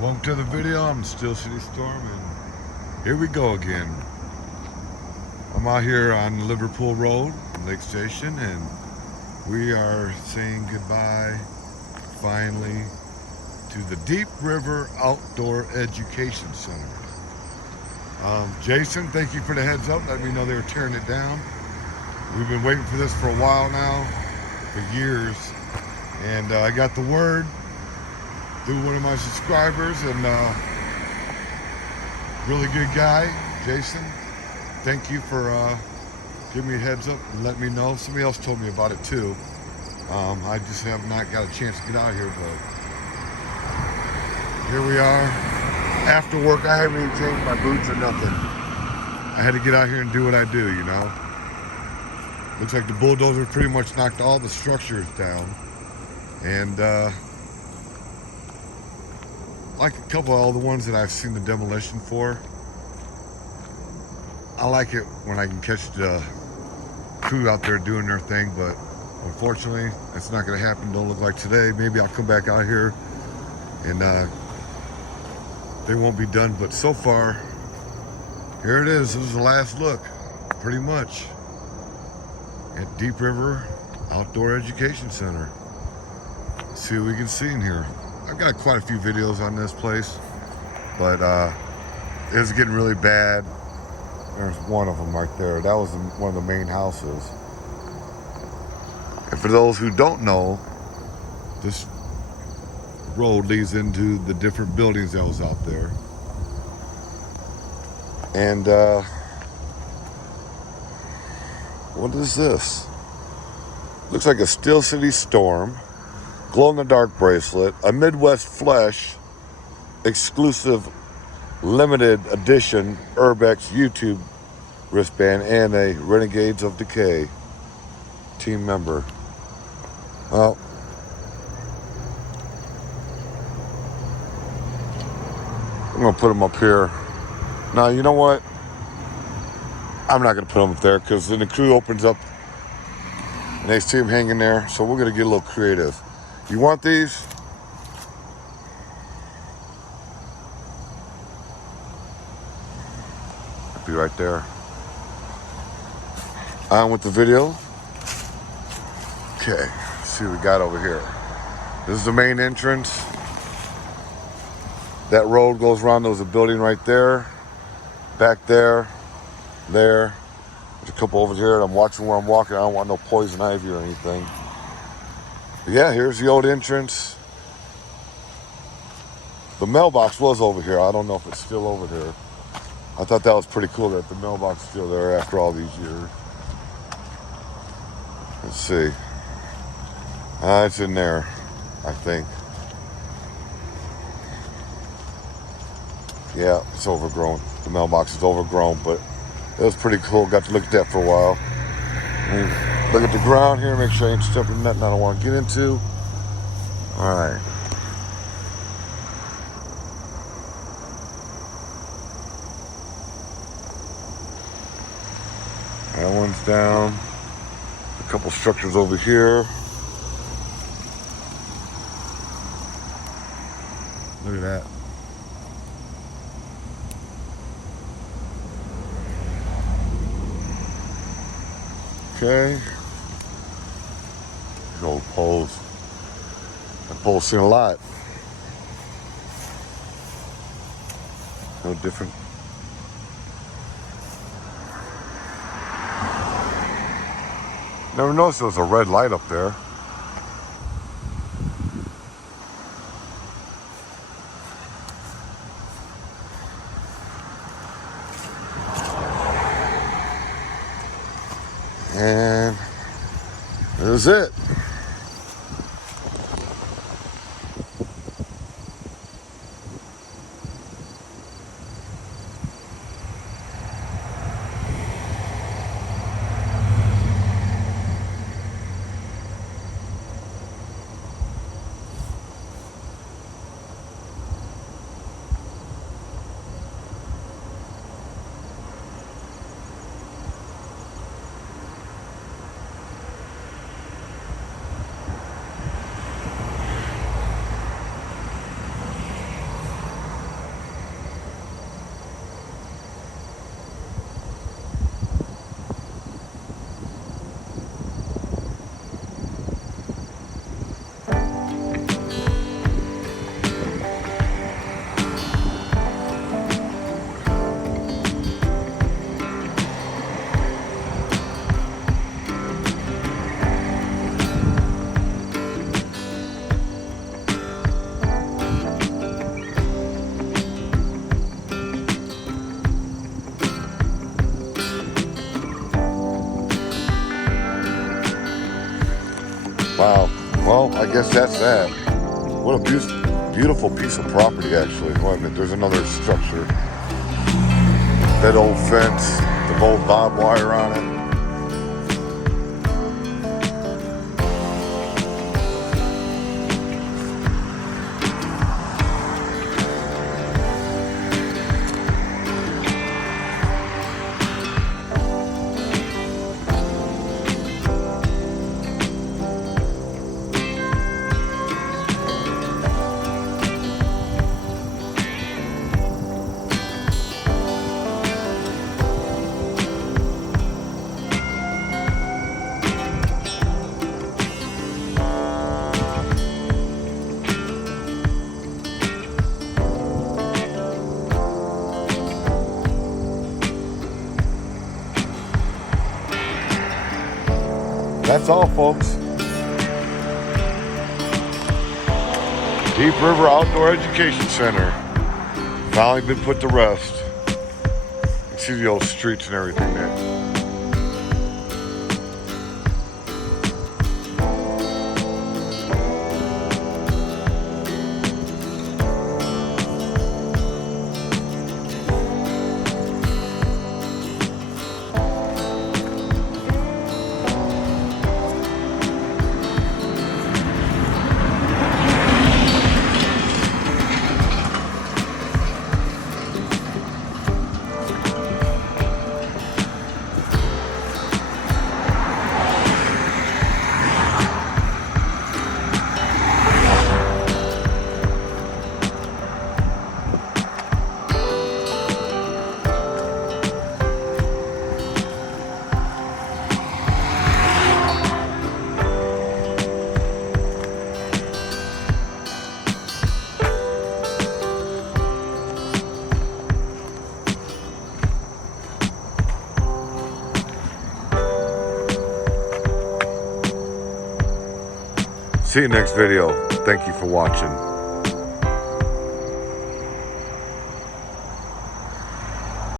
Welcome to the video. I'm Steel City Storm, and here we go again. I'm out here on Liverpool Road, Lake Station, and we are saying goodbye, finally, to the Deep River Outdoor Education Center. Jason, thank you for the heads up. Let me know they were tearing it down. We've been waiting for this for a while now, for years, and I got the word through one of my subscribers, and really good guy, Jason. Thank you for giving me a heads up and letting me know. Somebody else told me about it too. I just have not got a chance to get out here, but here we are. After work, I haven't even changed my boots or nothing. I had to get out here and do what I do, you know. Looks like the bulldozer pretty much knocked all the structures down, and like a couple of all the ones that I've seen the demolition for. I like it when I can catch the crew out there doing their thing, but unfortunately that's not going to happen. Don't look like today. Maybe I'll come back out here and they won't be done, but so far here it is. This is the last look pretty much at Deep River Outdoor Education Center. Let's see what we can see in here. I've got quite a few videos on this place, but it's getting really bad. There's one of them right there. That was one of the main houses. And for those who don't know, this road leads into the different buildings that was out there. And what is this? Looks like a Steel City Storm glow-in-the-dark bracelet, a Midwest Flesh exclusive limited edition Urbex YouTube wristband, and a Renegades of Decay team member. Well, I'm gonna put them up here. Now, you know what? I'm not gonna put them up there because then the crew opens up and they see them hanging there. So we're gonna get a little creative. You want these? Be right there. On with the video. Okay, let's see what we got over here. This is the main entrance. That road goes around. There was a building right there, back there, there. There's a couple over here. I'm watching where I'm walking. I don't want no poison ivy or anything. But yeah, here's the old entrance. The mailbox was over here. I don't know if it's still over here. I thought that was pretty cool that the mailbox is still there after all these years. Let's see. It's in there, I think. Yeah, it's overgrown. The mailbox is overgrown, but it was pretty cool. Got to look at that for a while. Look at the ground here, make sure I ain't stepping nothing I don't want to get into. All right. That one's down. A couple structures over here. Look at that. Okay. These old poles. That pole's seen a lot. No different. Never noticed there was a red light up there. And there's it. that's that. What a beautiful piece of property, actually. Wait a minute, there's another structure. That old fence, the old barbed wire on it. That's all, folks. Deep River Outdoor Education Center. Finally been put to rest. You can see the old streets and everything there. See you next video. Thank you for watching.